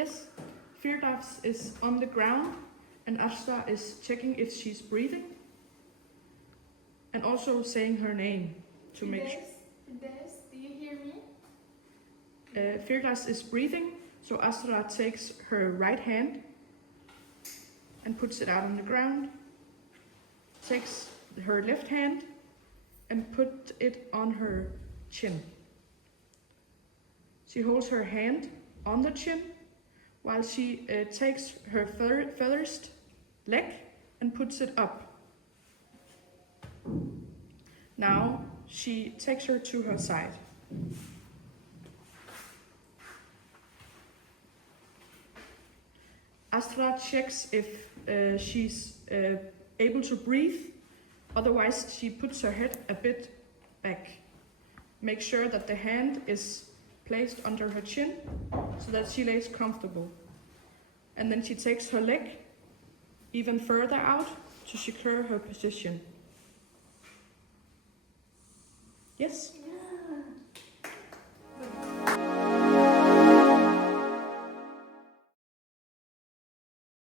Yes. Firdaus is on the ground and Astra is checking if she's breathing. And also saying her name to make sure. Firdaus, do you hear me? Firdaus is breathing, so Astra takes her right hand and puts it out on the ground. Takes her left hand and put it on her chin. She holds her hand on the chin while she takes her furthest leg and puts it up. Now she takes her to her side. Astra checks if she's able to breathe, otherwise she puts her head a bit back. Make sure that the hand is placed under her chin so that she lays comfortable. And then she takes her leg even further out to secure her position. Yes?